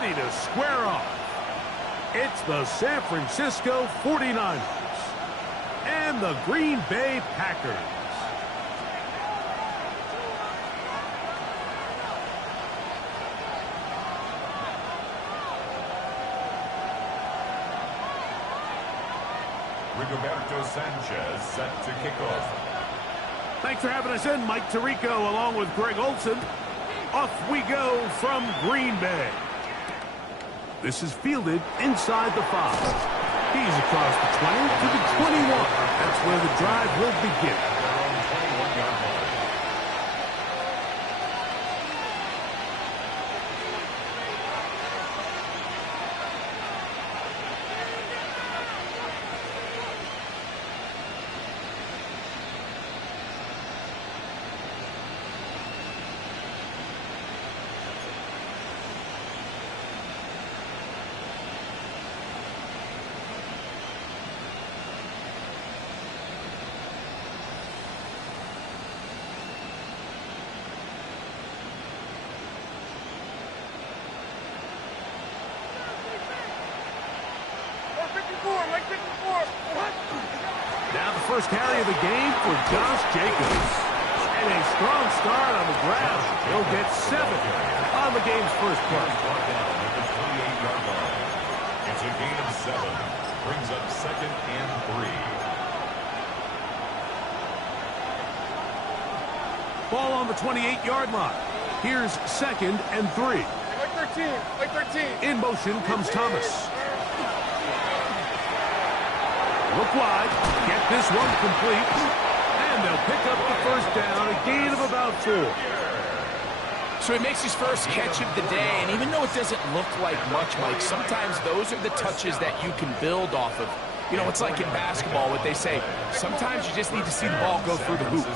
ready to square off. It's the San Francisco 49ers and the Green Bay Packers. Rigoberto Sanchez set to kick off. Thanks for having us in, Mike Tirico, along with Greg Olson. Off we go from Green Bay. This is fielded inside the 5. He's across the 20 to the 21. That's where the drive will begin. Now the first carry of the game for Josh Jacobs. And a strong start on the ground. He'll get 7 on the game's first play. It's a gain of 7. Brings up 2nd and 3. Ball on the 28-yard line. Here's 2nd and 3. Like 13. In motion comes Thomas. Look wide, get this one complete, and they'll pick up the first down, a gain of about 4. So he makes his first catch of the day, and even though it doesn't look like much, Mike, sometimes those are the touches that you can build off of. You know, it's like in basketball, what they say, sometimes you just need to see the ball go through the hoop.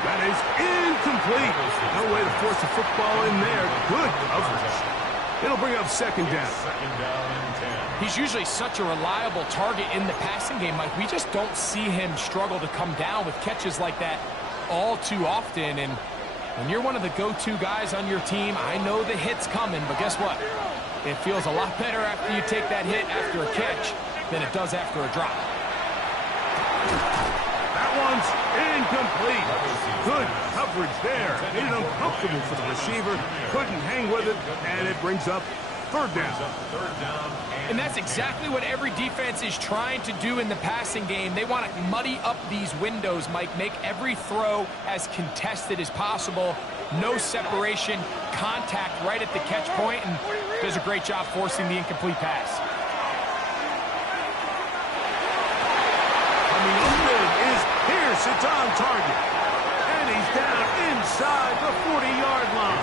That is incomplete. No way to force a football in there. Good coverage. It'll bring up 2nd down. 2nd down and 10. He's usually such a reliable target in the passing game, Mike. We just don't see him struggle to come down with catches like that all too often. And when you're one of the go-to guys on your team, I know the hit's coming, but guess what? It feels a lot better after you take that hit after a catch than it does after a drop. That one's incomplete. Good coverage there. Made it uncomfortable for the receiver. Couldn't hang with it, and it brings up 3rd down. And that's exactly what every defense is trying to do in the passing game. They want to muddy up these windows, Mike, make every throw as contested as possible. No separation, contact right at the catch point, and does a great job forcing the incomplete pass. Coming up big is Pierce. It's on target. And he's down inside the 40-yard line.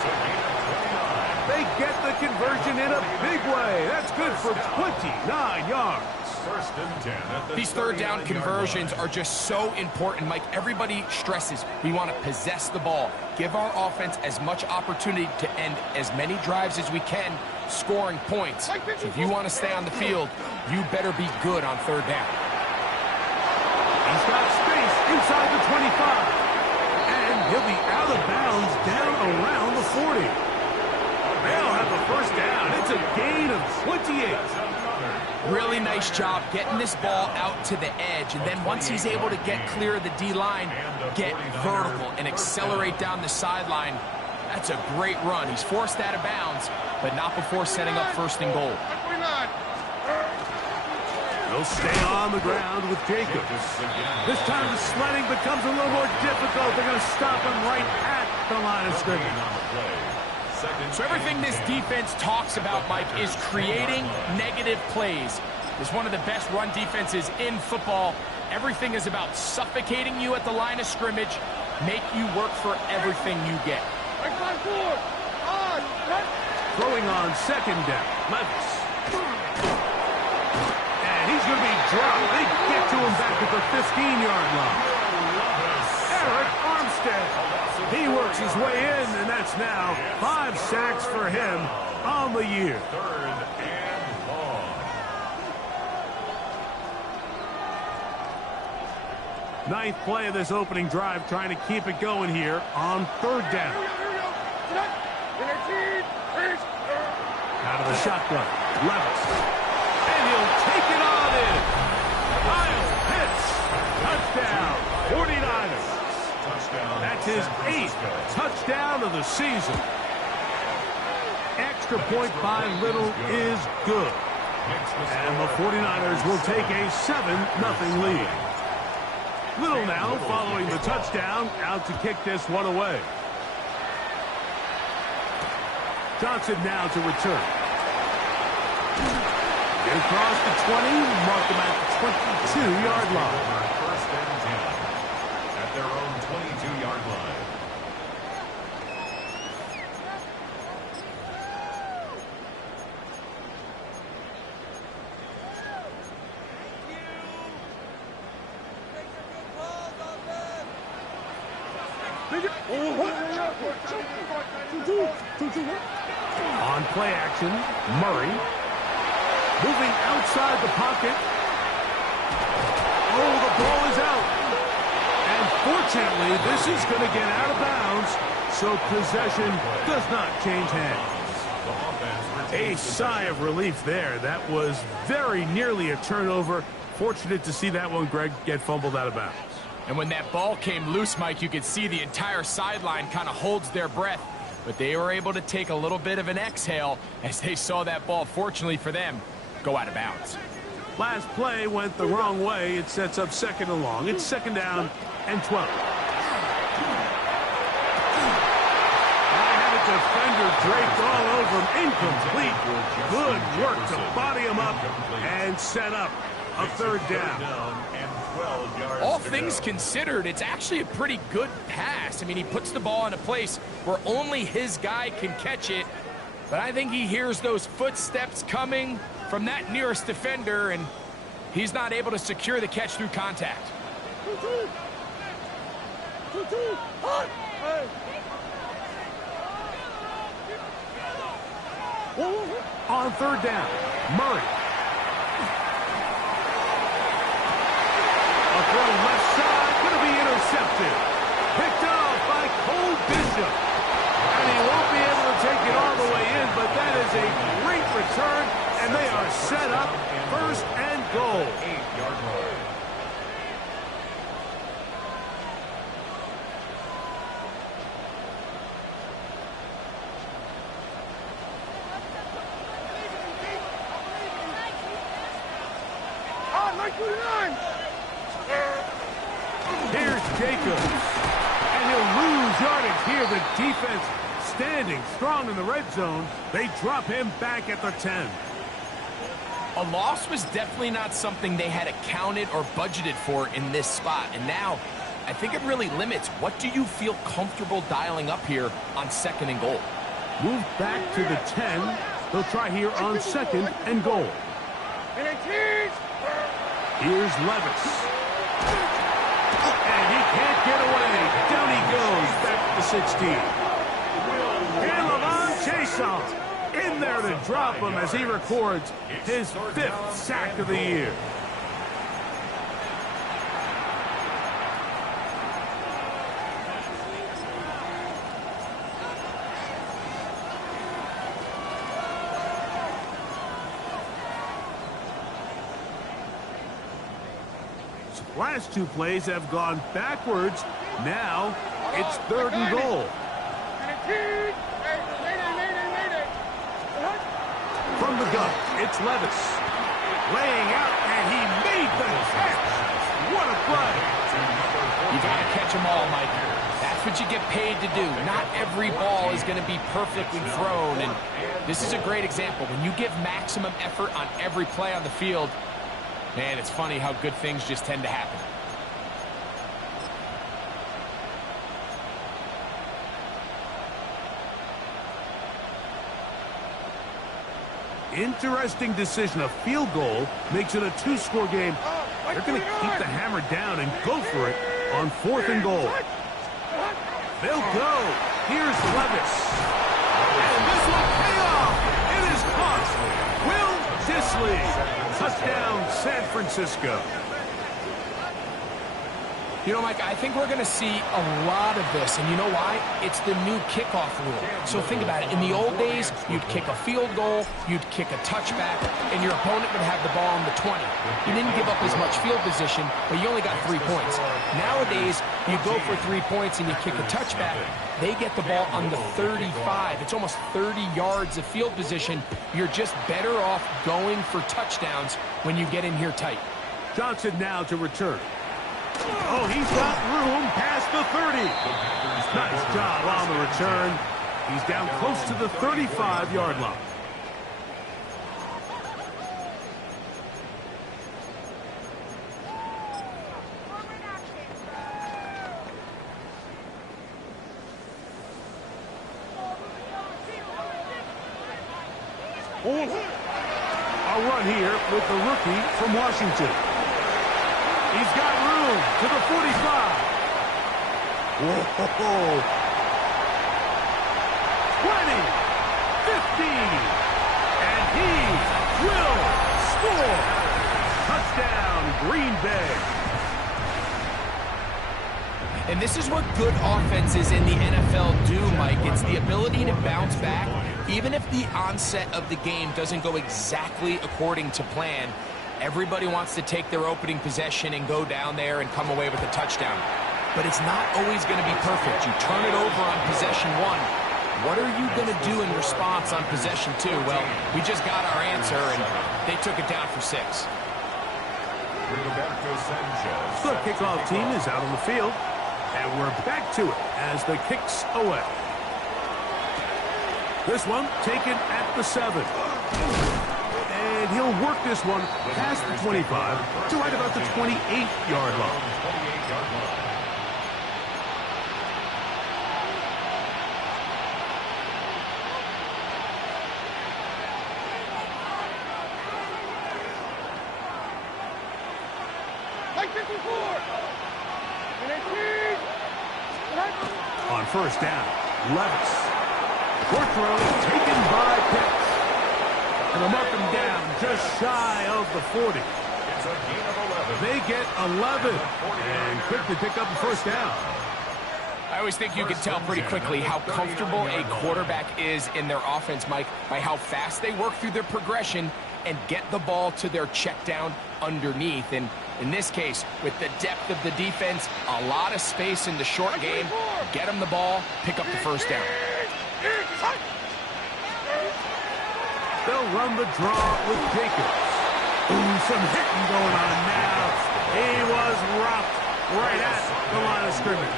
They get the conversion in a big way. That's good for 29 yards. 1st and 10. These 3rd down conversions are just so important, Mike. Everybody stresses we want to possess the ball, give our offense as much opportunity to end as many drives as we can, scoring points. So if you want to stay on the field, you better be good on 3rd down. He's got space inside the 25. And he'll be out of bounds down around the 40. They'll have the first down. It's a gain of 28. Really nice job getting this ball out to the edge. And then once he's able to get clear of the D-line, get vertical and accelerate down the sideline. That's a great run. He's forced out of bounds, but not before setting up 1st and goal. They'll stay on the ground with Jacobs. This time the sledding becomes a little more difficult. They're going to stop him right at the line of scrimmage. So everything this defense talks about, Mike, is creating negative plays. It's one of the best run defenses in football. Everything is about suffocating you at the line of scrimmage, make you work for everything you get. Throwing on 2nd down, Levis. And he's going to be dropped. They get to him back at the 15-yard line. Eric Armstead. He works his way in, and that's now 5 sacks for him on the year. 3rd and long. Ninth play of this opening drive, trying to keep it going here on 3rd down. Out of the shotgun. Levis. And he'll take it on in. Kyle hits. Touchdown. 49ers. That's his 8th touchdown of the season. Extra point by Little is good. And the 49ers will take a 7-0 lead. Little now following the touchdown, out to kick this one away. Johnson now to return. Get across the 20, mark them at the 22-yard line. First and 10 at their own 22-yard line. On play action, Murray. Moving outside the pocket. Oh, the ball is out. And fortunately, this is going to get out of bounds, so possession does not change hands. A sigh of relief there. That was very nearly a turnover. Fortunate to see that one, Greg, get fumbled out of bounds. And when that ball came loose, Mike, you could see the entire sideline kind of holds their breath. But they were able to take a little bit of an exhale as they saw that ball, fortunately for them, go out of bounds. Last play went the wrong way. It sets up 2nd and long. It's 2nd down and 12. I had a defender draped all over him. Incomplete. Good work to body him up and set up a 3rd down. All things considered, it's actually a pretty good pass. I mean, he puts the ball in a place where only his guy can catch it. But I think he hears those footsteps coming from that nearest defender, and he's not able to secure the catch through contact. On 3rd down, Murray. A throw left side, going to be intercepted. Picked off by Cole Bishop. And he won't be able to take it all the way in, but that is a great return, and they are set up 1st and goal. 8-yard line. Here's Jacobs. And he'll lose yardage here. The defense standing strong in the red zone. They drop him back at the 10. A loss was definitely not something they had accounted or budgeted for in this spot. And now, I think it really limits what do you feel comfortable dialing up here on 2nd and goal. Move back to the 10. They'll try here on 2nd and goal. Here's Levis. And he can't get away. Down he goes back to the 16. And Lavon Chason in there to drop him as he records his 5th sack of the year. Last 2 plays have gone backwards. Now it's 3rd and goal. From the gun, it's Levis. Laying out, and he made the catch. What a play. You got to catch them all, Mike. That's what you get paid to do. Not every ball is going to be perfectly thrown, and this is a great example. When you give maximum effort on every play on the field, man, it's funny how good things just tend to happen. Interesting decision. A field goal makes it a 2-score game. They're going to keep the hammer down and go for it on 4th and goal. They'll go. Here's Levis. And this will pay off. It is caught. Will Disley. Touchdown, San Francisco. You know, Mike, I think we're going to see a lot of this, and you know why? It's the new kickoff rule. So think about it. In the old days, you'd kick a field goal, you'd kick a touchback, and your opponent would have the ball on the 20. You didn't give up as much field position, but you only got 3 points. Nowadays, you go for 3 points and you kick a touchback, they get the ball on the 35. It's almost 30 yards of field position. You're just better off going for touchdowns when you get in here tight. Johnson now to return. Oh, he's got room past the 30. Nice job on the return. He's down close to the 35-yard line. A run here with the rookie from Washington. He's got room to the 45. Whoa. 20, 15, and he will score. Touchdown, Green Bay. And this is what good offenses in the NFL do, Mike. It's the ability to bounce back, even if the onset of the game doesn't go exactly according to plan. Everybody wants to take their opening possession and go down there and come away with a touchdown. But it's not always going to be perfect. You turn it over on possession 1. What are you going to do in response on possession 2? Well, we just got our answer, and they took it down for 6. The kickoff team is out on the field, and we're back to it as the kick's away. This one taken at the 7. And he'll work this one past the 25 to right about the 28-yard line. On first down, Levis. Short throw taken by Pitts. And they'll mark him down just shy of the 40. It's a gain of 11. They get 11 and quickly pick up the first down. I always think you can tell pretty quickly how comfortable a quarterback is in their offense, Mike, by how fast they work through their progression and get the ball to their check down underneath. And in this case, with the depth of the defense, a lot of space in the short game, get them the ball, pick up the first down. They'll run the draw with Jacobs. Ooh, some hitting going on now. He was rocked right at the line of scrimmage.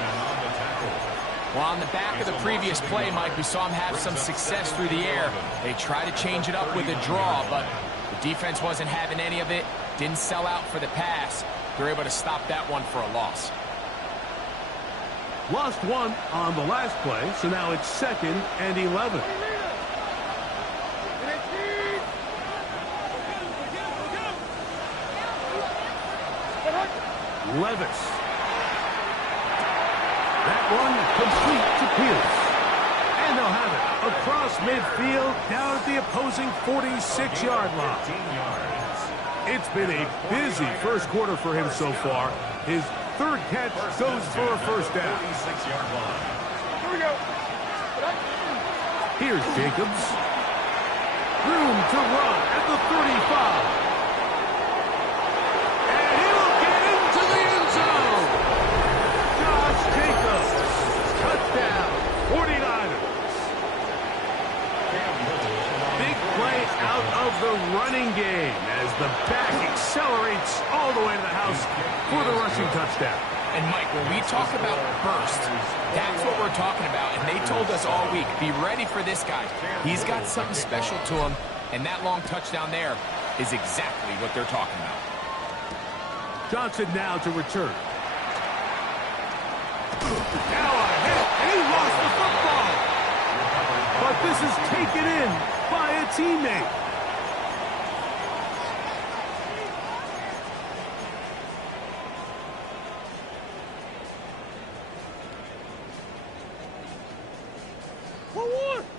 Well, on the back of the previous play, Mike, we saw him have some success through the air. They tried to change it up with a draw, but the defense wasn't having any of it. Didn't sell out for the pass. They're able to stop that one for a loss. Lost one on the last play, so now it's 2nd and 11. Levis. That one complete to Pierce. And they'll have it across midfield down at the opposing 46-yard line. It's been a busy first quarter for him so far. His 3rd catch goes for a first down. Here we go. Here's Jacobs. Room to run at the 35. Touchdown, 49ers. Big play out of the running game as the back accelerates all the way to the house for the rushing touchdown. And, Mike, when we talk about burst, that's what we're talking about. And they told us all week, be ready for this guy. He's got something special to him, and that long touchdown there is exactly what they're talking about. Johnson now to return. Now a hit, and he lost the football. But this is taken in by a teammate.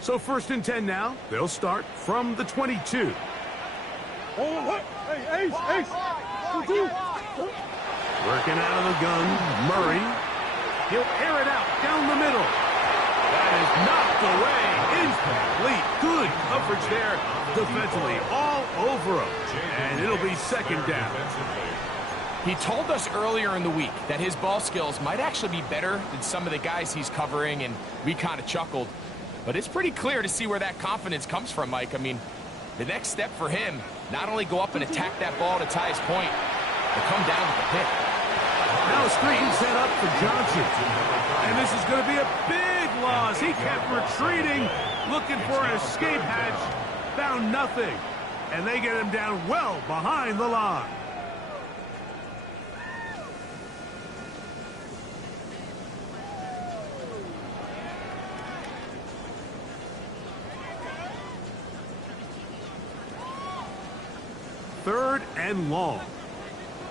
So 1st and 10 now. They'll start from the 22. Working out of the gun, Murray. He'll air it out down the middle. That is knocked away. Incomplete. Good coverage there defensively. All over him. And it'll be second down. He told us earlier in the week that his ball skills might actually be better than some of the guys he's covering, and we kind of chuckled. But it's pretty clear to see where that confidence comes from, Mike. I mean, the next step for him, not only go up and attack that ball to tie his point, but come down with the pick. Now a screen set up for Johnson. And this is going to be a big loss. He kept retreating, looking for an escape hatch. Found nothing. And they get him down well behind the line. Third and long.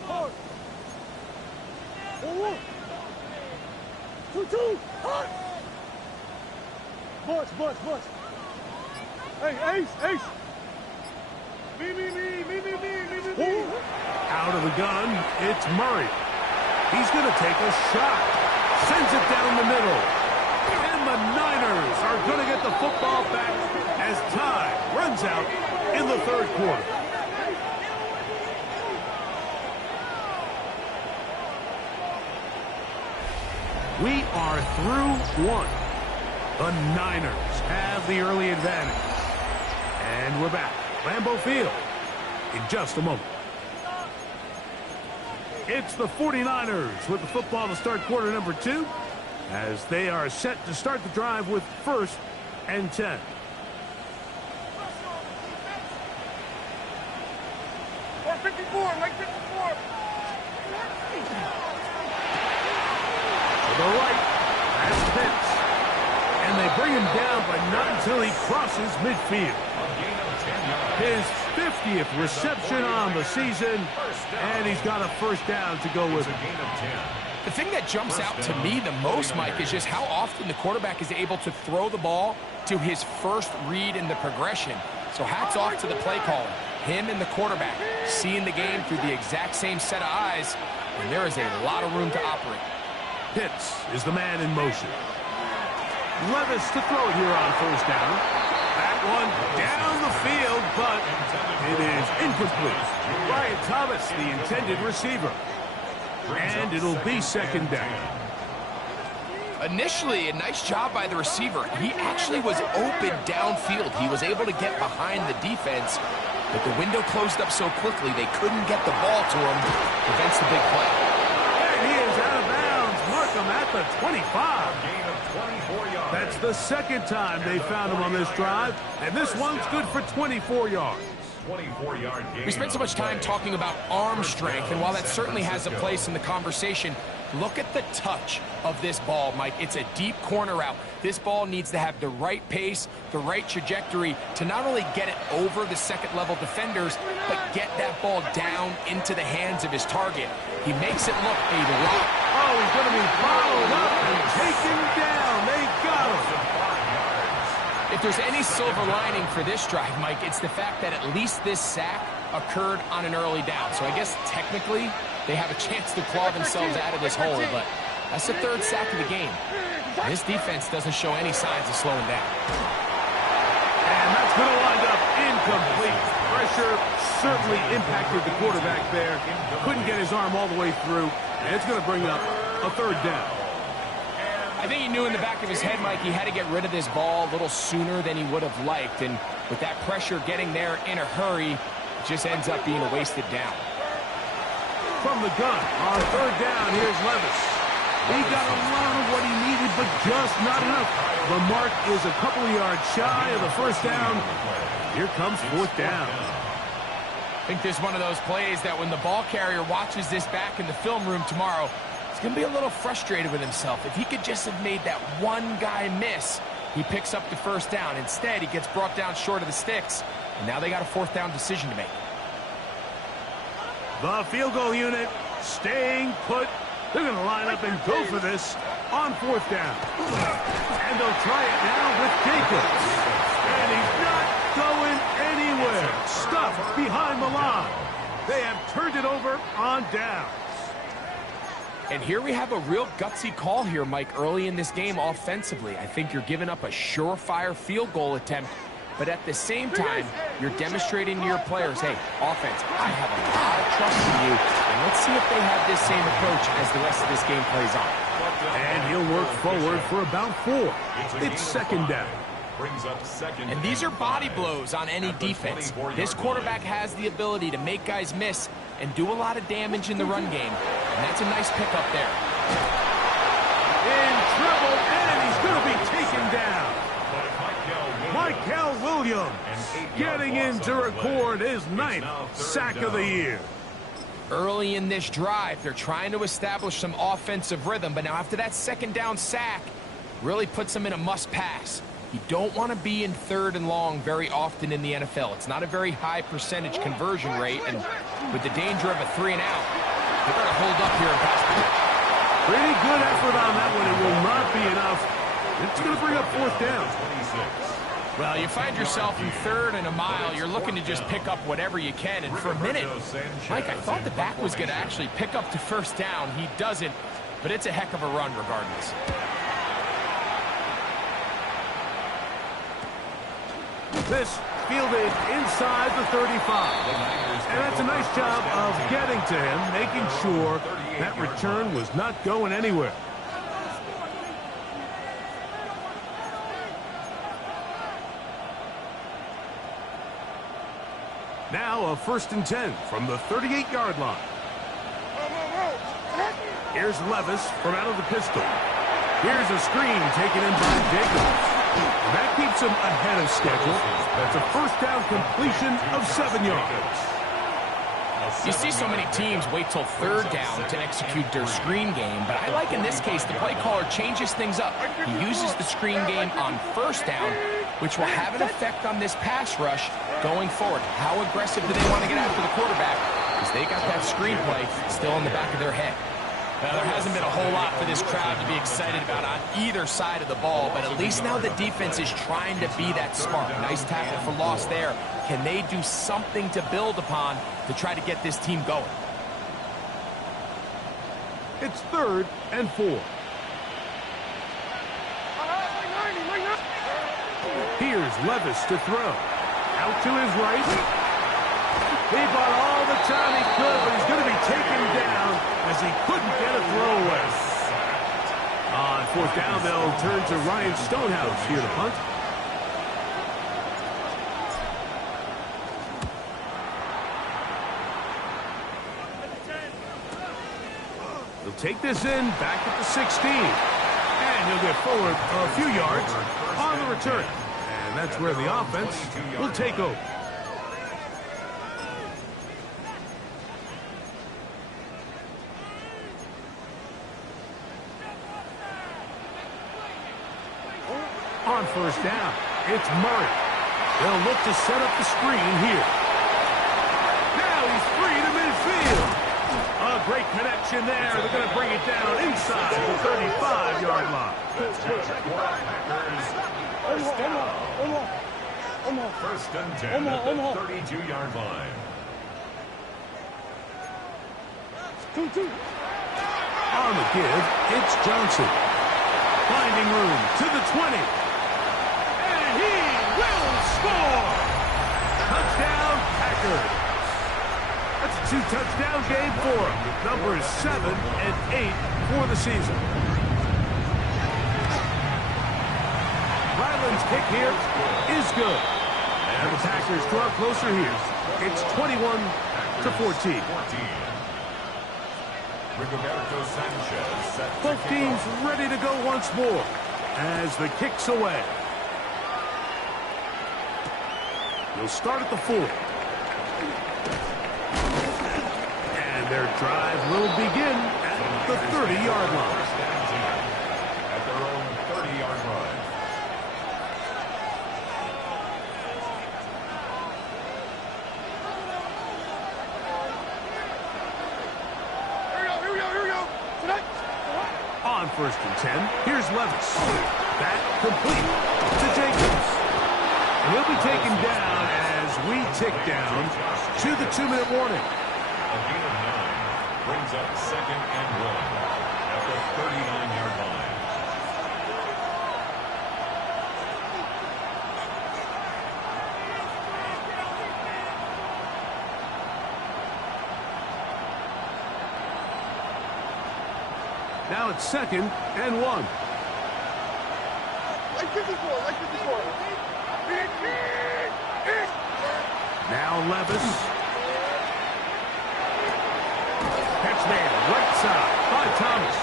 Hard. 1-1. 2-2. Hard. Bunch. Hey, Ace. Me. Out of the gun, it's Murray. He's going to take a shot. Sends it down the middle. And the Niners are going to get the football back as time runs out in the third quarter. We are through one. The Niners have the early advantage. And we're back. Lambeau Field in just a moment. It's the 49ers with the football to start quarter number 2 as they are set to start the drive with 1st and 10. Like 54. To the right, that's Pitts. And they bring him down, but not until he crosses midfield. His 50th reception on the season, and he's got a first down to go with him. The thing that jumps out to me the most, Mike, is just how often the quarterback is able to throw the ball to his first read in the progression. So hats off to the play caller. Him and the quarterback seeing the game through the exact same set of eyes, and there is a lot of room to operate. Pitts is the man in motion. Levis to throw it here on first down. That one down the field, but it is incomplete. Brian Thomas, the intended receiver. And it'll be second down. Initially, a nice job by the receiver. He actually was open downfield. He was able to get behind the defense, but the window closed up so quickly they couldn't get the ball to him. Prevents the big play. And he is out of bounds. Markham at the 25. That's the second time they found him on this drive, and this one's good for 24 yards. We spent so much time talking about arm strength, and while that certainly has a place in the conversation, look at the touch of this ball, Mike. It's a deep corner route. This ball needs to have the right pace, the right trajectory to not only get it over the second-level defenders, but get that ball down into the hands of his target. He makes it look a lot. Oh, he's going to be followed up and taken down. They got him. If there's any silver lining for this drive, Mike, it's the fact that at least this sack occurred on an early down. So I guess technically they have a chance to claw themselves out of this hole, but that's the third sack of the game. And this defense doesn't show any signs of slowing down. And that's going to wind up incomplete. Pressure certainly impacted the quarterback there. Couldn't get his arm all the way through, and it's going to bring up a third down. I think he knew in the back of his head, Mike, he had to get rid of this ball a little sooner than he would have liked. And with that pressure getting there in a hurry, it just ends up being a wasted down. From the gun, on third down, here's Levis. He got a lot of what he needed, but just not enough. The mark is a couple of yards shy of the first down. Here comes fourth down. I think this is one of those plays that when the ball carrier watches this back in the film room tomorrow, he's going to be a little frustrated with himself. If he could just have made that one guy miss, he picks up the first down. Instead, he gets brought down short of the sticks, and now they got a fourth down decision to make. The field goal unit staying put. They're going to line up and go for this on fourth down. And they'll try it now with Jacobs. And he's not going anywhere. Stuffed behind the line. They have turned it over on downs. And here we have a real gutsy call here, Mike, early in this game offensively. I think you're giving up a surefire field goal attempt, but at the same time, you're demonstrating to your players, hey, offense, I have a lot of trust in you, and let's see if they have this same approach as the rest of this game plays on. And he'll work forward for about 4. It's second down. And these are body blows on any defense. This quarterback has the ability to make guys miss and do a lot of damage in the run game. And that's a nice pickup there. In trouble, and he's going to be taken down. Michael Williams getting in to record his 9th sack of the year. Early in this drive, they're trying to establish some offensive rhythm, but now after that second down sack, really puts them in a must-pass. You don't want to be in 3rd and long very often in the NFL. It's not a very high percentage conversion rate, and with the danger of a 3-and-out, they're going to hold up here in pass protection. Pretty good effort on that one. It will not be enough. It's going to bring up 4th down. Well, you find yourself in 3rd and a mile. You're looking to just pick up whatever you can, and for a minute, Mike, I thought the back was going to actually pick up to 1st down. He doesn't, but it's a heck of a run regardless. This fielded inside the 35. And that's a nice job of getting to him, making sure that return was not going anywhere. Now a 1st and 10 from the 38-yard line. Here's Levis from out of the pistol. Here's a screen taken in by Jacobs. That keeps him ahead of schedule. That's a 1st down completion of 7 yards. You see so many teams wait till 3rd down to execute their screen game, but I like in this case the play caller changes things up. He uses the screen game on 1st down, which will have an effect on this pass rush going forward. How aggressive do they want to get after the quarterback? Because they got that screen play still in the back of their head. Now, there hasn't been a whole lot for this crowd to be excited about on either side of the ball, but at least now the defense is trying to be that spark. Nice tackle for loss there. Can they do something to build upon to try to get this team going? It's 3rd and 4. Here's Levis to throw. Out to his right. He bought all the time he could, but he's going to be taken down as he couldn't get a throw away. On 4th down, they'll turn to Ryan Stonehouse here to punt. He'll take this in back at the 16. And he'll get forward a few yards on the return. And that's where the offense will take over. On 1st down, it's Murray. They'll look to set up the screen here. Now he's free to midfield. A great connection there. They're going to bring it down inside the 35-yard line. 1st and 10 at the 32-yard line. 2-2. On the give, it's Johnson. Finding room to the 20. And he will score! Touchdown, Packers. That's a 2-touchdown game for him. Numbers 7 and 8 for the season. Ryland's kick here is good. And the Packers draw closer here. It's 21-14. Both teams ready to go once more as the kick's away. They'll start at the 4. And their drive will begin at the 30-yard line. At their own 30-yard line. Here we go. Tonight. On 1st and 10, here's Levis. That complete to Jacobs. And he'll be taken down as we tick down to the 2-minute warning. A gain of 9. brings up 2nd and 1 at the 39-yard line. Now it's 2nd and 1. Like 54, like 54. Now Levis. Catch man, right side by Thomas.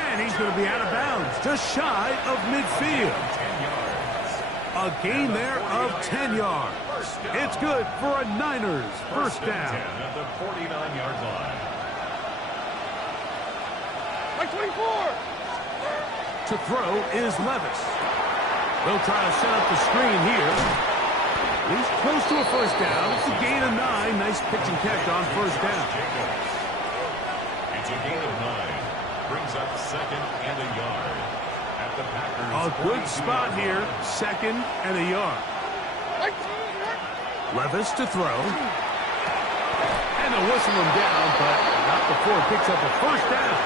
And he's going to be out of bounds, just shy of midfield. 10 yards. A gain there of 10 yards. It's good for a Niners first down. 10 at the 49-yard line. Like 24. To throw is Levis. They'll try to set up the screen here. He's close to a first down. It's a gain of 9. Nice pitch and catch on first down. It's a gain of 9. Brings up 2nd and a yard at the Packers. A good spot here. 2nd and a yard. Levis to throw. And they'll whistle him down, but not before it picks up a first down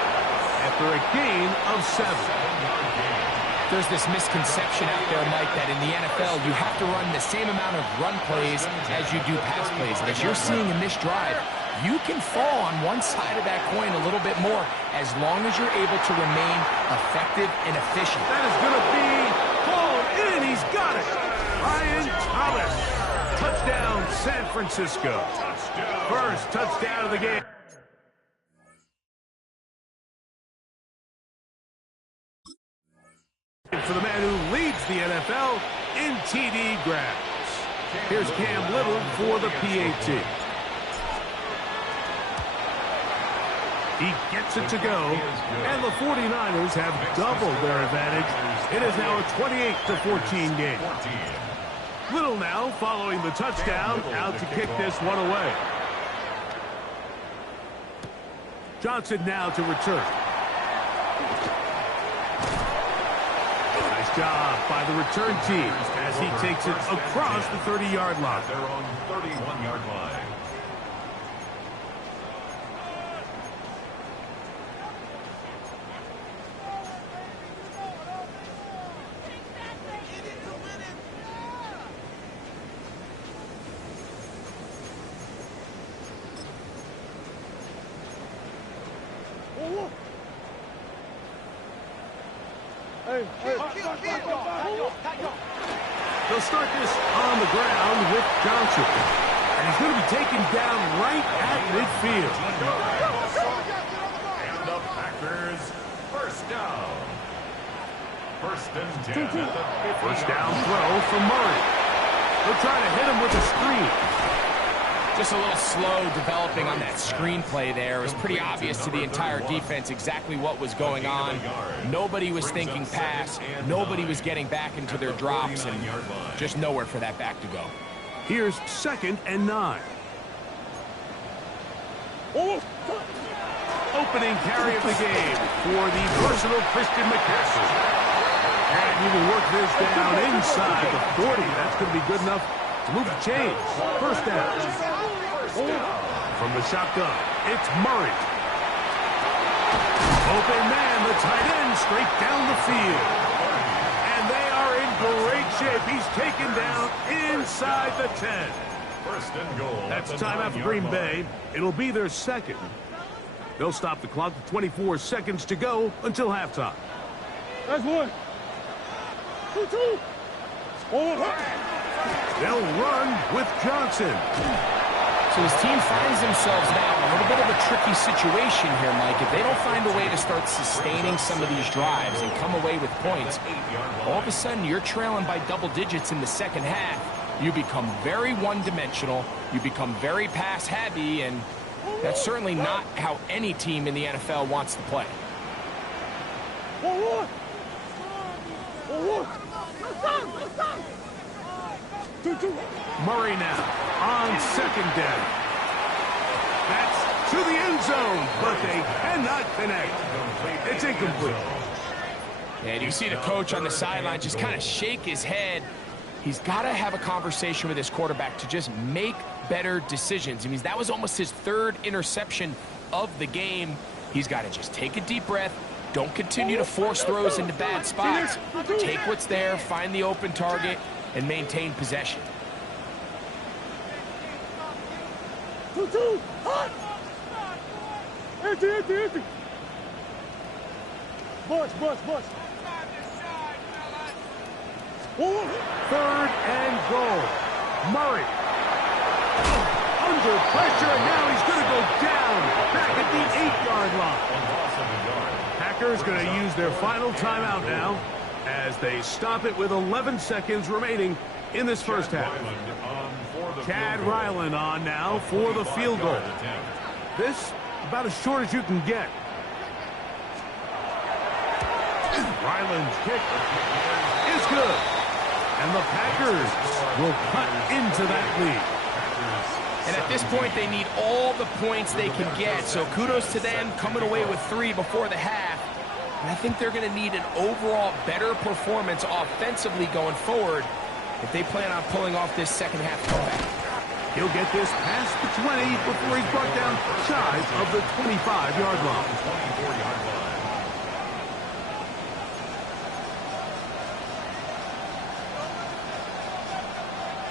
after a gain of 7. 7-yard gain. There's this misconception out there, Mike, that in the NFL, you have to run the same amount of run plays as you do pass plays. And as you're seeing in this drive, you can fall on one side of that coin a little bit more as long as you're able to remain effective and efficient. That is going to be called in. He's got it. Ryan Thomas. Touchdown, San Francisco. First touchdown of the game. For the man who leads the NFL in TD grabs. Here's Cam Little for the PAT. He gets it to go, and the 49ers have doubled their advantage. It is now a 28-14 game. Little now following the touchdown, out to kick this one away. Johnson now to return. Nice job by the return team as he takes it across the 30-yard line. Their own 31-yard line. They'll start this on the ground with Johnson. And he's going to be taken down right at midfield. And the Packers first down. First and 10 at the 50. First down throw from Murray. They'll try to hit him with a screen. Just a little slow developing on that screenplay there. It was pretty obvious to the entire defense exactly what was going on. Nobody was thinking pass. Nobody was getting back into their drops, and just nowhere for that back to go. Here's 2nd and 9. Opening carry of the game for the personal Christian McCaffrey. And he will work this down inside the 40. That's going to be good enough to move the chains. First down. From the shotgun, it's Murray. Open man, the tight end, straight down the field. And they are in great shape. He's taken down inside the 10. First and goal. That's timeout for Green Bay. It'll be their second. They'll stop the clock with 24 seconds to go until halftime. That's one. 2-2. They'll run with Johnson. So his team finds themselves now in a little bit of a tricky situation here, Mike. If they don't find a way to start sustaining some of these drives and come away with points, all of a sudden you're trailing by double digits in the second half. You become very one-dimensional. You become very pass-heavy, and that's certainly not how any team in the NFL wants to play. Murray now on 2nd down. That's to the end zone, but they cannot connect. It's incomplete. And you see the coach on the sideline just kind of shake his head. He's got to have a conversation with his quarterback to just make better decisions. I mean, that was almost his 3rd interception of the game. He's got to just take a deep breath. Don't continue to force throws into bad spots. Take what's there, find the open target, and maintain possession. 2-2. Hot. Empty. Bus. Third and goal. Murray. Under pressure, and now he's going to go down back at the 8-yard line. Packers going to use their final timeout now as they stop it with 11 seconds remaining in this first half. Chad Ryland on now for the field goal. This about as short as you can get. Ryland's kick is good. And the Packers will cut into that lead. And at this point, they need all the points they can get. So kudos to them coming away with 3 before the half. And I think they're going to need an overall better performance offensively going forward if they plan on pulling off this second half comeback. He'll get this past the 20 before he's brought down shy of the 25-yard line.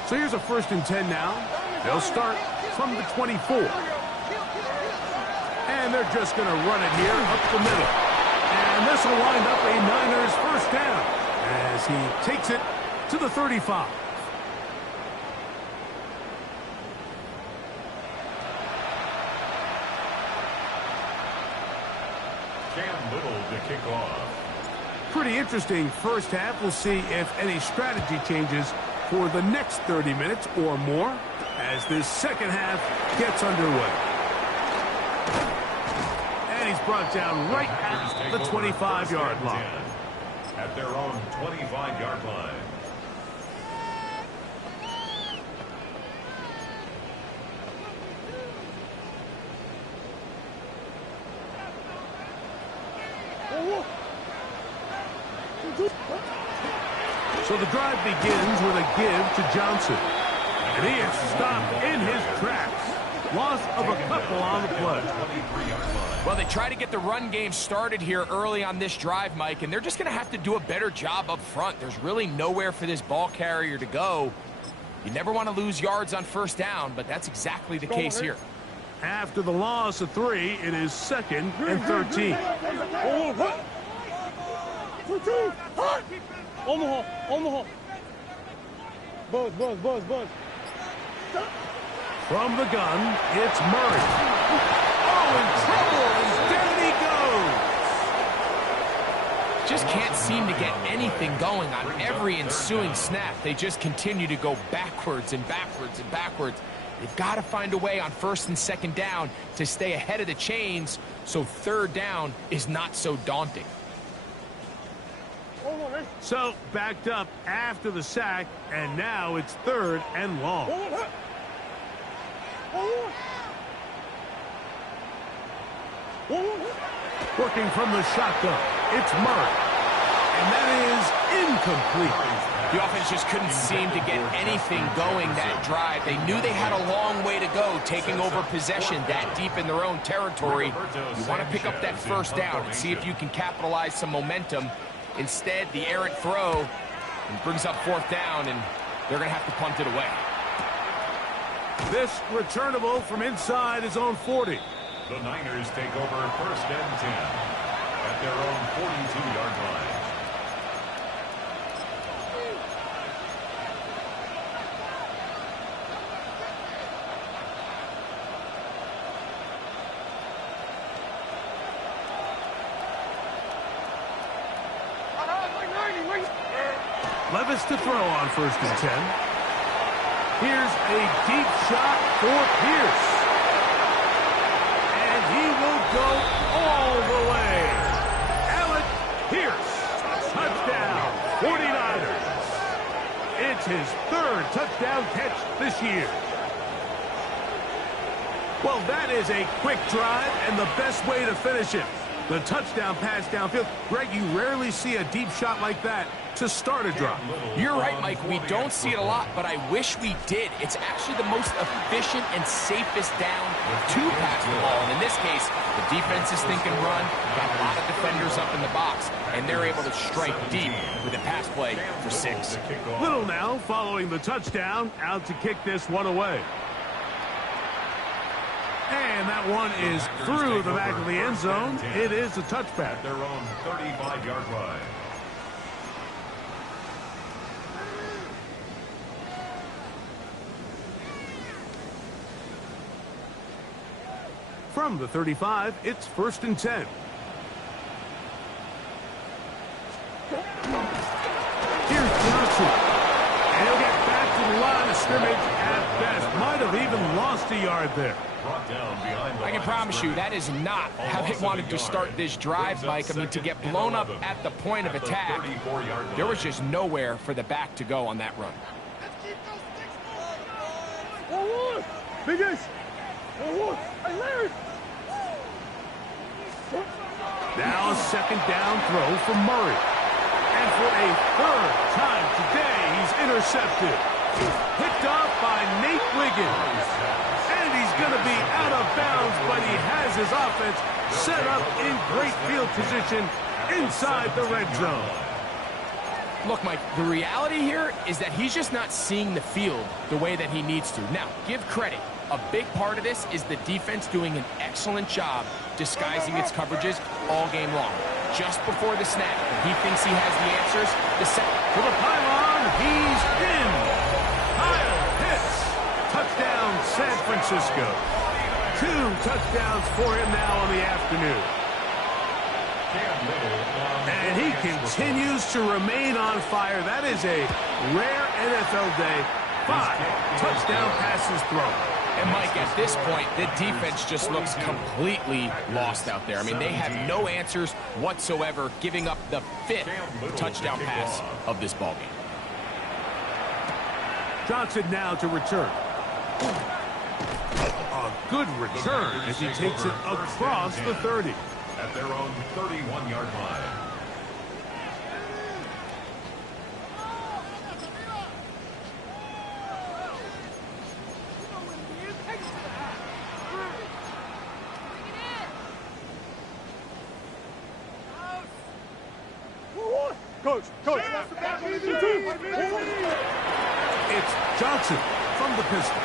So here's a 1st and 10 now. They'll start from the 24. And they're just going to run it here up the middle. And this will wind up a Niners first down as he takes it to the 35. Cam Little to kick off. Pretty interesting first half. We'll see if any strategy changes for the next 30 minutes or more as this second half gets underway. And he's brought down right at the 25-yard line. At their own 25-yard line. So the drive begins with a give to Johnson. And he is stopped in his tracks. Loss of a couple on the play. Well, they try to get the run game started here early on this drive, Mike, and they're just going to have to do a better job up front. There's really nowhere for this ball carrier to go. You never want to lose yards on first down, but that's exactly the case here. After the loss of 3, it is 2nd and 13. Omaha. Buzz. From the gun, it's Murray. Oh, in trouble, and down he goes. Just can't seem to get anything going on every ensuing snap. They just continue to go backwards and backwards and backwards. They've got to find a way on 1st and 2nd down to stay ahead of the chains so 3rd down is not so daunting. So, backed up after the sack, and now it's 3rd and long. Working from the shotgun, it's Murray. And that is incomplete. The offense just couldn't seem to get anything going that drive. They knew they had a long way to go taking over possession that deep in their own territory. You want to pick up that 1st down and see if you can capitalize some momentum. Instead, the errant throw brings up 4th down, and they're going to have to punt it away. This returnable from inside his own 40. The Niners take over 1st and 10 at their own 42-yard line. Levis to throw on 1st and 10. Here's a deep shot for Pierce. And he will go all the way. Alec Pierce, touchdown, 49ers. It's his 3rd touchdown catch this year. Well, that is a quick drive and the best way to finish it. The touchdown pass downfield. Greg, you rarely see a deep shot like that to start a drive. You're right, Mike. We don't see it a lot, but I wish we did. It's actually the most efficient and safest down to pass the ball. And in this case, the defense is thinking run, got a lot of defenders up in the box, and they're able to strike deep with a pass play for 6. Little now following the touchdown, out to kick this one away. And that one is through the back of the end zone. It is a touchback. At their own 35-yard line. From the 35, it's 1st and 10. Here's Johnson. And he'll get back to the line of scrimmage at best. Might have even lost a yard there. I can promise you that is not how they wanted to start this drive, Mike. I mean, to get blown up at the point of attack, there was just nowhere for the back to go on that run. Now a 2nd down throw for Murray. And for a 3rd time today, he's intercepted. Picked off by Nate Wiggins. And he's going to be out of bounds, but he has his offense set up in great field position inside the red zone. Look, Mike, the reality here is that he's just not seeing the field the way that he needs to. Now, give credit. A big part of this is the defense doing an excellent job disguising its coverages all game long. Just before the snap, when he thinks he has the answers, the set to the pylon, he's in. Kyle hits. Touchdown, San Francisco. 2 touchdowns for him now on the afternoon. And he continues to remain on fire. That is a rare NFL day. 5 touchdown passes thrown. And, Mike, at this point, the defense just looks completely lost out there. I mean, they have no answers whatsoever, giving up the 5th touchdown pass of this ballgame. Johnson now to return. A good return as he takes it across the 30. At their own 31-yard line. Coach. It's Johnson from the pistol.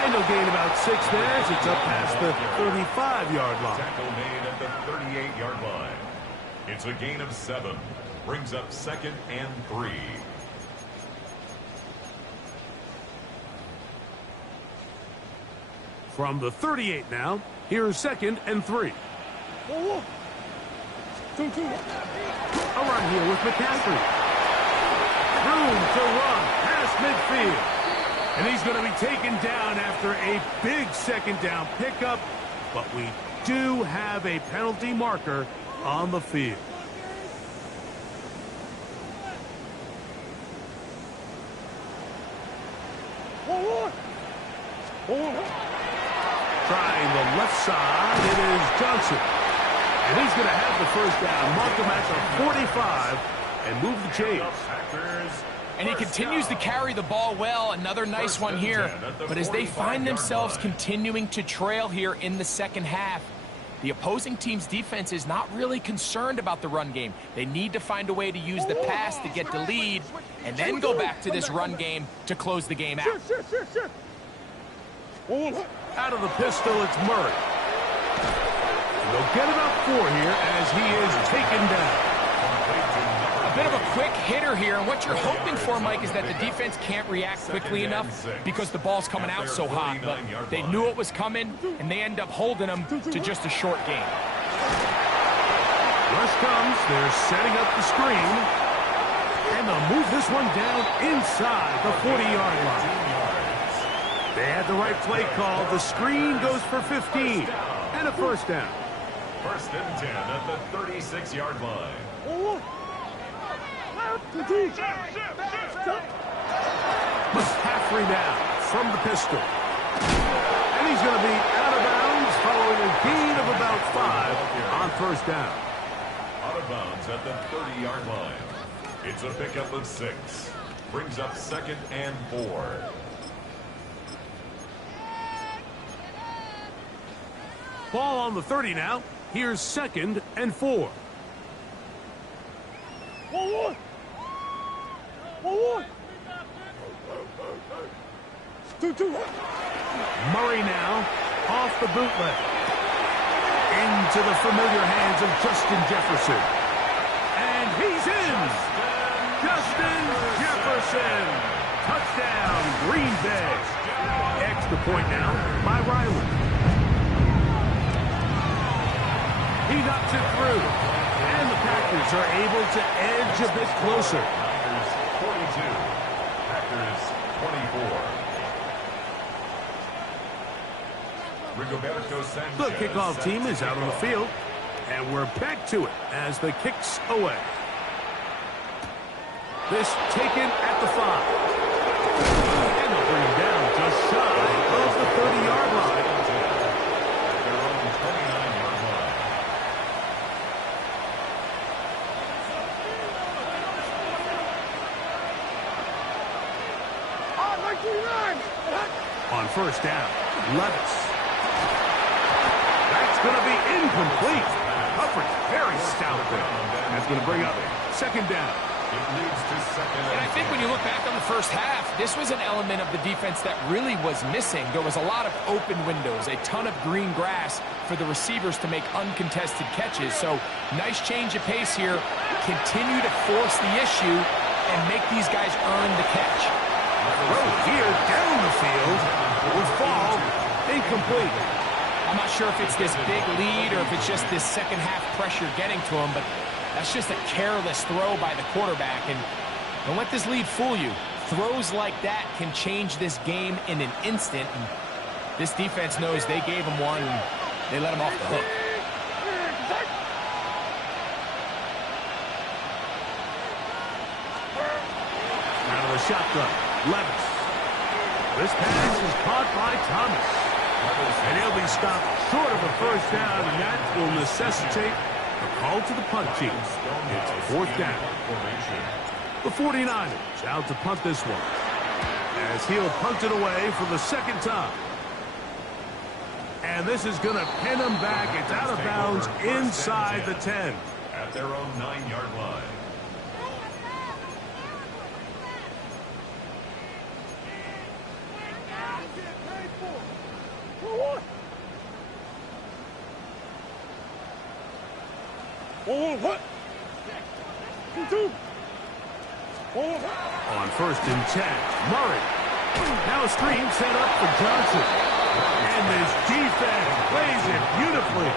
And he'll gain about 6 there as it's up past the 35-yard line. Tackle made at the 38-yard line. It's a gain of 7. Brings up 2nd and 3. From the 38 now, here's 2nd and 3. A run here with McCaffrey. Room to run past midfield. And he's going to be taken down after a big 2nd down pickup. But we do have a penalty marker on the field. Trying the left side, it is Johnson. And he's going to have the 1st down, mark him at the 45, and move the chains. And he continues to carry the ball well. Another nice one here. But as they find themselves continuing to trail here in the 2nd half, the opposing team's defense is not really concerned about the run game. They need to find a way to use the pass to get the lead and then go back to this run game to close the game out. Out of the pistol, it's Murray. They'll get about 4 here as he is taken down. A bit of a quick hitter here, and what you're hoping for, Mike, is that the defense can't react quickly enough because the ball's coming out so hot. But they knew it was coming, and they end up holding them to just a short game. Rush comes. They're setting up the screen. And they'll move this one down inside the 40-yard line. They had the right play call. The screen goes for 15 and a 1st down. 1st and 10 at the 36-yard line. McCaffrey now from the pistol. And he's going to be out of bounds following a gain of about 5 on 1st down. Out of bounds at the 30-yard line. It's a pickup of 6. Brings up 2nd and 4. Ball on the 30 now. Here's 2nd and 4. 1-1. 1-1. 2-2. Murray now off the bootleg. Into the familiar hands of Justin Jefferson. And he's in. Justin Jefferson. Touchdown, Green Bay. Extra point now by Riley. He knocks it through. And the Packers are able to edge a bit closer. Niners 42. Packers 24. Rigoberto Sanchez. The kickoff team is out on the field. And we're back to it as the kick's away. This taken at the 5. And they'll bring him down just shy of the 30-yard line. At their own 29-yard line. On first down, Levis. That's going to be incomplete. Coverage very stout there. That's going to bring up 2nd down. It leads to 2nd And I think when you look back on the first half, this was an element of the defense that really was missing. There was a lot of open windows, a ton of green grass for the receivers to make uncontested catches. So nice change of pace here. Continue to force the issue and make these guys earn the catch. Throw here down the field will fall incomplete. I'm not sure if it's this big lead or if it's just this second half pressure getting to him, but that's just a careless throw by the quarterback. And don't let this lead fool you. Throws like that can change this game in an instant. And this defense knows they gave him one and they let him off the hook. Out of the shotgun, Levis. This pass is caught by Thomas. And he'll be stopped short of a first down, and that will necessitate a call to the punt team. It's 4th down. The 49ers out to punt this one, as he'll punt it away for the 2nd time. And this is going to pin him back. It's out of bounds inside the 10. At their own 9-yard line. What? 2-2. On 1st and 10, Murray. Now a screen set up for Johnson. And this defense plays it beautifully.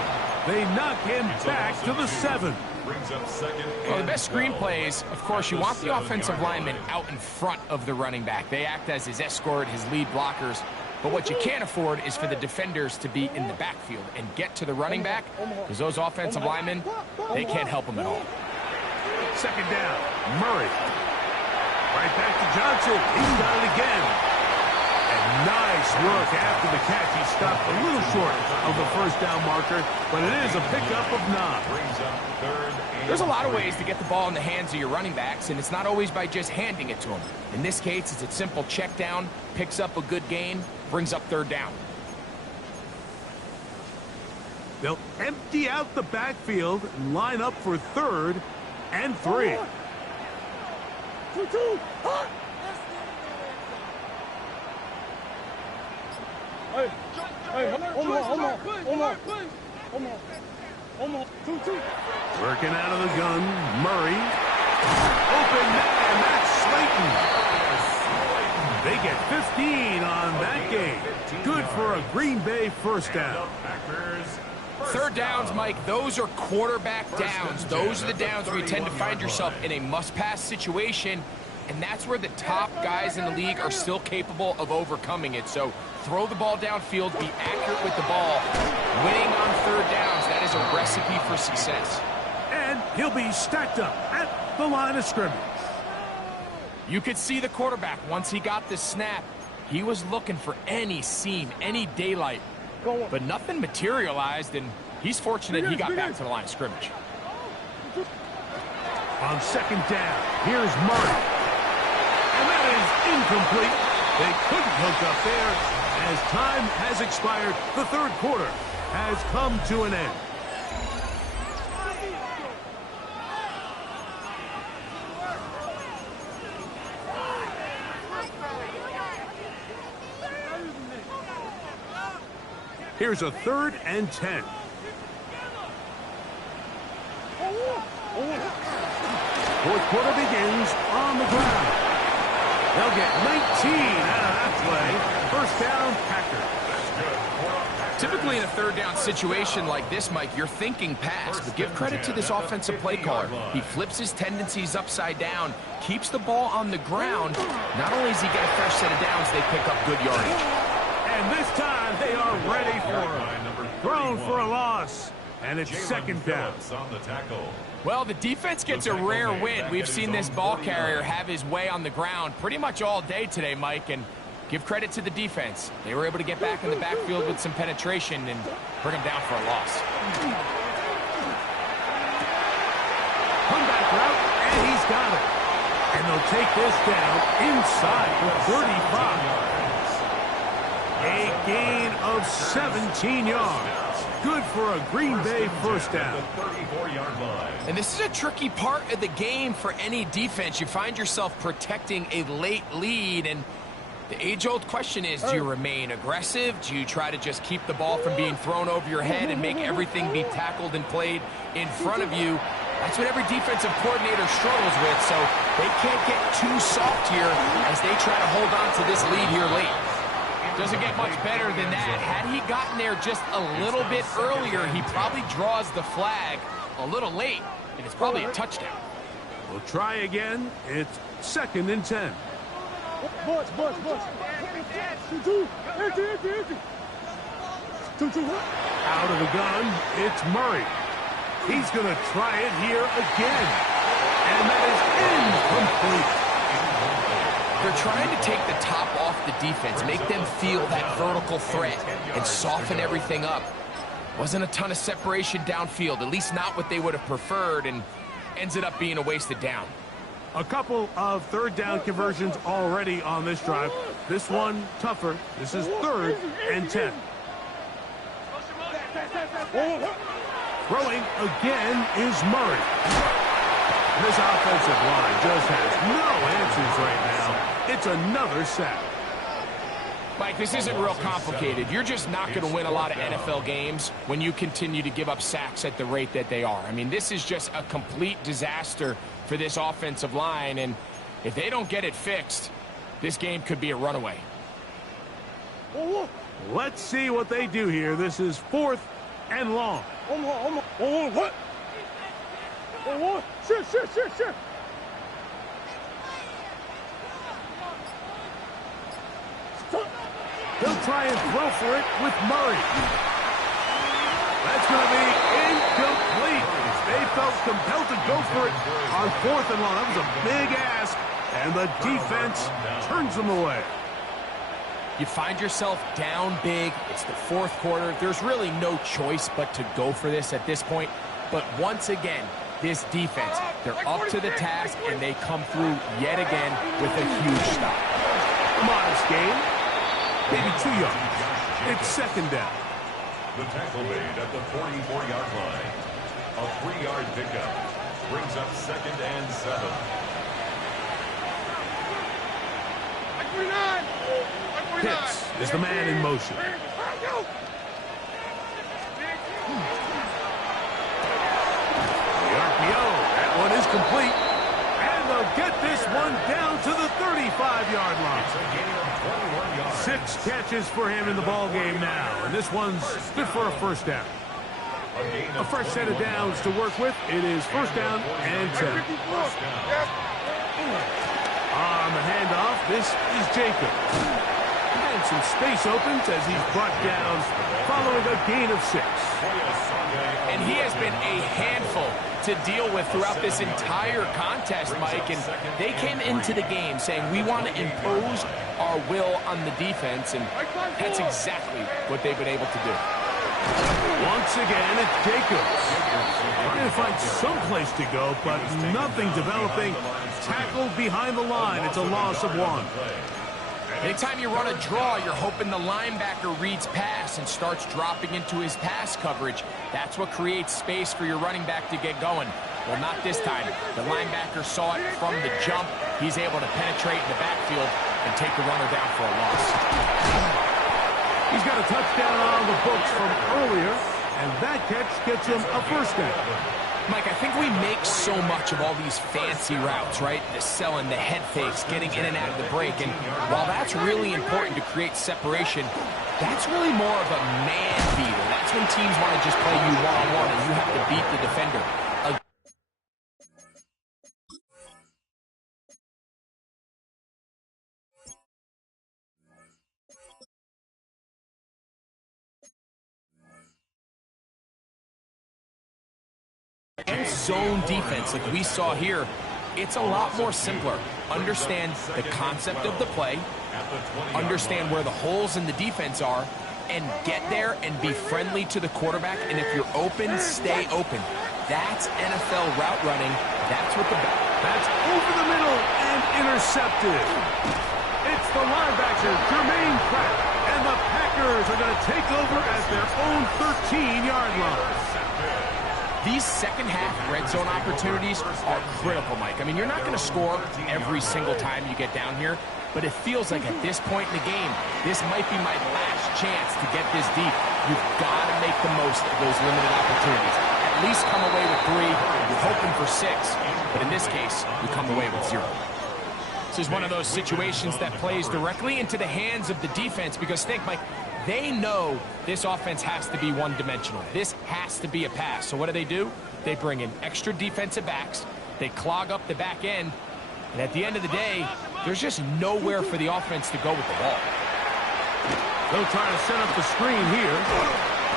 They knock him back to the 7. Brings up 2nd. Well, the best screen plays, of course, you want the offensive lineman out in front of the running back. They act as his escort, his lead blockers. But what you can't afford is for the defenders to be in the backfield and get to the running back, because those offensive linemen, they can't help him at all. 2nd down, Murray. Right back to Johnson. He's got it again. And nice work after the catch. He stopped a little short of the first down marker, but it is a pickup of 9. Brings up 3rd and There's a lot of ways to get the ball in the hands of your running backs, and it's not always by just handing it to them. In this case, it's a simple check down, picks up a good gain, brings up 3rd down. They'll empty out the backfield and line up for 3rd and 3. 2-2. Almost. 2-2. Working out of the gun, Murray. Open man, that's Slayton. They get 15 on that game. Good for a Green Bay first down. Packers. 3rd downs, Mike, those are quarterback downs. Those are the downs where you tend to find yourself in a must-pass situation, and that's where the top guys in the league are still capable of overcoming it. So throw the ball downfield, be accurate with the ball. Winning on 3rd downs, that is a recipe for success. And he'll be stacked up at the line of scrimmage. You could see the quarterback, once he got the snap, he was looking for any seam, any daylight. But nothing materialized, and he's fortunate he got back to the line of scrimmage. On second down, here's Murray. And that is incomplete. They couldn't hook up there. As time has expired, the third quarter has come to an end. Here's a 3rd and 10. Fourth quarter begins on the ground. They'll get 19 out of that play. First down, Packers. Typically in a 3rd down situation like this, Mike, you're thinking pass, but give credit to this offensive play caller. He flips his tendencies upside down, keeps the ball on the ground. Not only does he get a fresh set of downs, they pick up good yardage. And this time they are ready for it. Thrown for a loss. And it's second down. On the tackle. Well, the defense gets a rare win. We've seen this ball carrier have his way on the ground pretty much all day today, Mike, and give credit to the defense. They were able to get back in the backfield with some penetration and bring him down for a loss. Comeback route, and he's got it. And they'll take this down inside the 35. A gain of 17 yards. Good for a Green Bay first down. The 34-yard line. And this is a tricky part of the game for any defense. You find yourself protecting a late lead, and the age-old question is, do you remain aggressive? Do you try to just keep the ball from being thrown over your head and make everything be tackled and played in front of you? That's what every defensive coordinator struggles with, so they can't get too soft here as they try to hold on to this lead here late. Doesn't get much better than that. Had he gotten there just a little bit earlier, he probably draws the flag a little late, and it's probably a touchdown. We'll try again. It's 2nd and 10. Butch. 2-2. Empty. 2-2. Out of the gun, it's Murray. He's going to try it here again. And that is incomplete. They're trying to take the top off the defense, make them feel that vertical threat, and soften everything up. Wasn't a ton of separation downfield, at least not what they would have preferred, and ends up being a wasted down. A couple of 3rd down conversions already on this drive. This one tougher. This is 3rd and 10. Throwing again is Murray. This offensive line just has no answers right now. It's another sack. Mike, this isn't real complicated. You're just not going to win a lot of NFL games when you continue to give up sacks at the rate that they are. I mean, this is just a complete disaster for this offensive line, and if they don't get it fixed, this game could be a runaway. Let's see what they do here. This is 4th and long. What? Shit. He'll try and throw for it with Murray. That's going to be incomplete. They felt compelled to go for it on 4th and long. That was a big ask, and the defense turns them away. You find yourself down big. It's the 4th quarter. There's really no choice but to go for this at this point. But once again, this defense, they're up to the task, and they come through yet again with a huge stop. A modest game. Maybe 2 yards. It's 2nd down. The tackle made at the 44-yard line. A 3-yard pickup brings up 2nd and 7. Pitts is the man in motion. The RPO, that one is complete. And they'll get this one down to the 35-yard line. It's a gain of 21 yards. 6 catches for him in the ball game now. And this one's good for a first down. A fresh set of downs to work with. It is 1st down and 10. On the handoff, this is Jacob. And some space opens as he's brought down following a gain of 6. And he has been a handful to deal with throughout this entire contest, Mike. And they came into the game saying, we want to impose our will on the defense, and that's exactly what they've been able to do. Once again, it's Jacobs. Trying to find some place to go, but nothing developing. Tackled behind the line. It's a loss of 1. Anytime you run a draw, you're hoping the linebacker reads pass and starts dropping into his pass coverage. That's what creates space for your running back to get going. Well, not this time. The linebacker saw it from the jump. He's able to penetrate in the backfield and take the runner down for a loss. He's got a touchdown on the books from earlier, and that catch gets him a first down. Mike, I think we make so much of all these fancy routes, right? The selling, the head fakes, getting in and out of the break. And while that's really important to create separation, that's really more of a man beater. That's when teams want to just play you one-on-one and you have to beat the defender. And zone defense like we saw here, it's a lot more simpler. Understand the concept of the play, understand where the holes in the defense are, and get there and be friendly to the quarterback. And if you're open, stay open. That's NFL route running. That's what that's over the middle and intercepted. It's the linebacker, Jermaine Pratt, and the Packers are going to take over at their own 13-yard line. These second-half red zone opportunities are critical, Mike. I mean, you're not going to score every single time you get down here, but it feels like at this point in the game, this might be my last chance to get this deep. You've got to make the most of those limited opportunities. At least come away with 3. You're hoping for 6, but in this case, you come away with 0. This is one of those situations that plays directly into the hands of the defense because think, Mike, they know this offense has to be one-dimensional. This has to be a pass. So what do? They bring in extra defensive backs. They clog up the back end. And at the end of the day, there's just nowhere for the offense to go with the ball. They'll try to set up the screen here.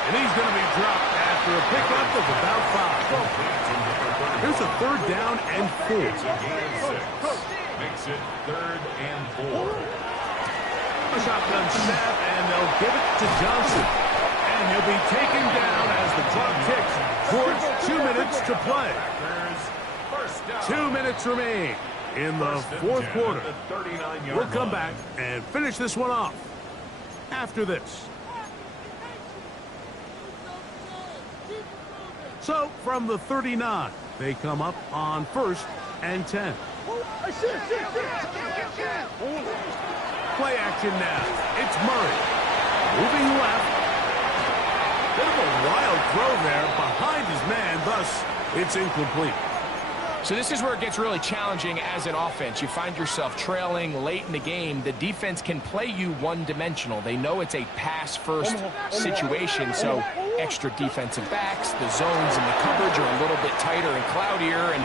And he's going to be dropped after a pickup of about 5. Here's a 3rd down and 4. Makes it 3rd and 4. Shotgun snap, and they'll give it to Johnson. And he'll be taken down as the clock ticks towards 2 minutes to play. 2 minutes remain in the 4th quarter. We'll come back and finish this one off after this. So, from the 39, they come up on 1st and 10. Play action now. It's Murray. Moving left. Bit of a wild throw there behind his man, thus it's incomplete. So this is where it gets really challenging as an offense. You find yourself trailing late in the game. The defense can play you one-dimensional. They know it's a pass-first situation, so extra defensive backs, the zones and the coverage are a little bit tighter and cloudier, and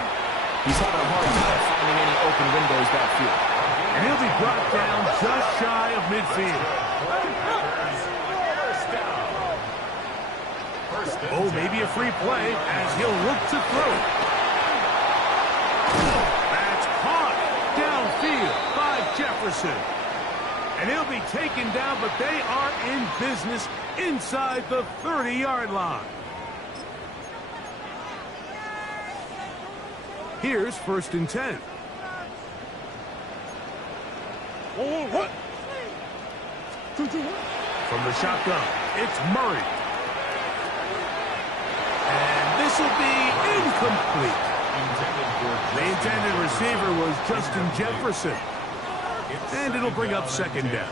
he's having a hard time finding any open windows downfield. And he'll be brought down just shy of midfield. Oh, maybe a free play as he'll look to throw it. That's caught downfield by Jefferson. And he'll be taken down, but they are in business inside the 30-yard line. Here's 1st and 10. What? 2-1. From the shotgun, it's Murray. And this will be incomplete. The intended receiver was Justin Jefferson. And it'll bring up 2nd down.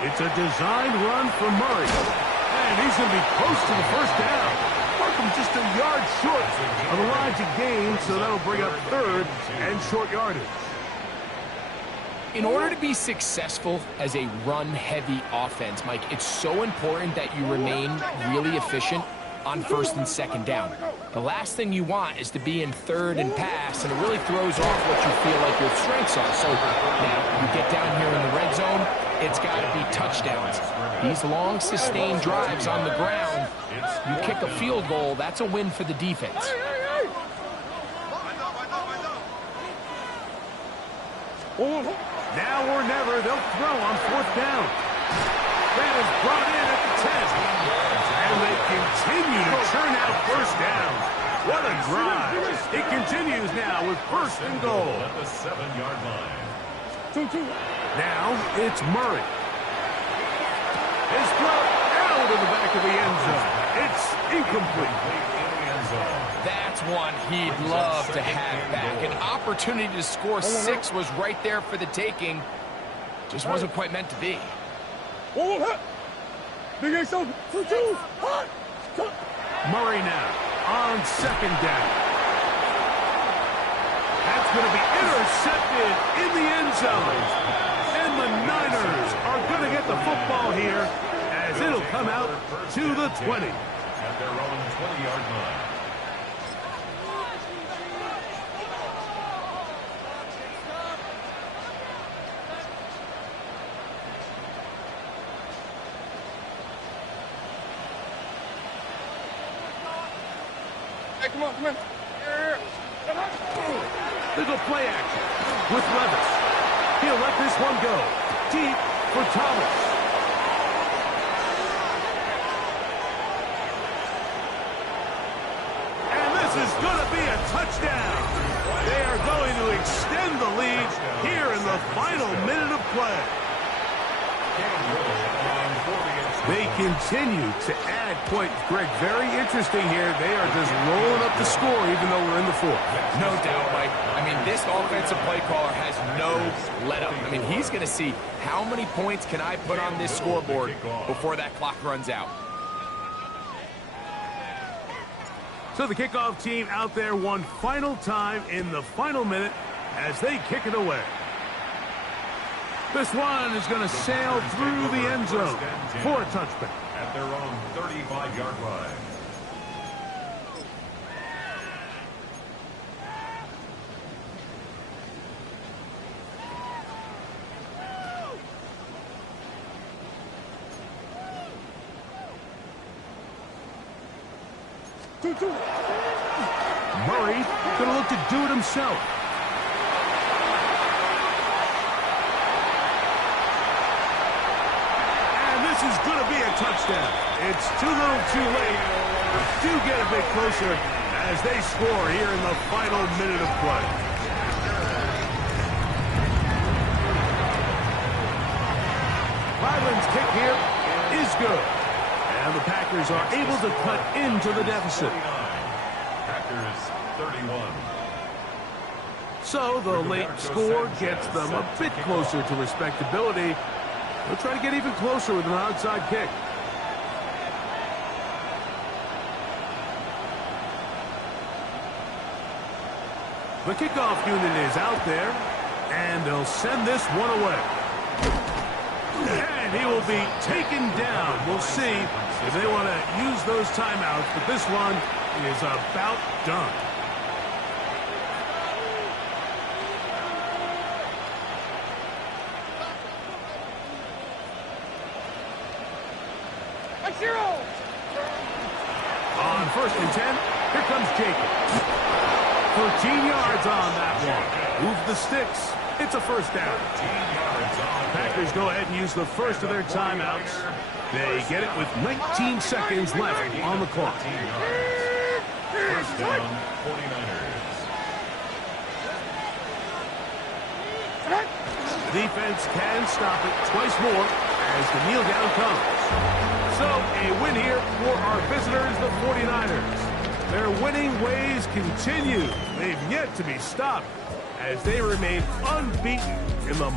It's a designed run for Murray. And he's going to be close to the 1st down. Markham just a yard short of the line to gain, so that'll bring up 3rd and short yardage. In order to be successful as a run-heavy offense, Mike, it's so important that you remain really efficient on 1st and 2nd down. The last thing you want is to be in 3rd and pass, and it really throws off what you feel like your strengths are. So now you get down here in the red zone, it's got to be touchdowns. These long, sustained drives on the ground, you kick a field goal, that's a win for the defense. Now or never, they'll throw on 4th down. That is brought in at the 10. And they continue to churn out 1st down. What a drive. It continues now with 1st and goal. At the 7-yard line. Now it's Murray. His throw out of the back of the end zone. It's incomplete. In the end zone. That's one he'd love to have back. An opportunity to score 6 was right there for the taking. Just wasn't quite meant to be. Murray now on 2nd down. That's going to be intercepted in the end zone. And the Niners are going to get the football here as it'll come out to the 20. At their own 20-yard line. Come on. Little play action with Levis. He'll let this one go. Deep for Thomas. And this is going to be a touchdown. They are going to extend the lead here in the final minute of play. They continue to add points. Greg, very interesting here. They are just rolling up the score even though we're in the 4th. No doubt, Mike. I mean, this offensive play caller has no let-up. I mean, he's going to see how many points can I put on this scoreboard before that clock runs out. So the kickoff team out there one final time in the final minute as they kick it away. This one is going to sail through the end zone for a touchback. At their own 35-yard line. Murray going to look to do it himself. This is going to be a touchdown. It's too little too late. Do get a bit closer as they score here in the final minute of play. Cleveland's kick here is good. And the Packers are able to cut into the deficit. Packers 31. So the late score gets them a bit closer to respectability. They'll try to get even closer with an outside kick. The kickoff unit is out there, and they'll send this one away. And he will be taken down. We'll see if they want to use those timeouts, but this one is about done. On 1st and 10, here comes Jacob. 13 yards on that one. Move the sticks. It's a 1st down. Packers go ahead and use the first of their timeouts. They get it with 19 seconds left on the clock. 1st down, 49ers. The defense can stop it twice more as the kneel down comes. So, a win here for our visitors, the 49ers. Their winning ways continue. They've yet to be stopped as they remain unbeaten in the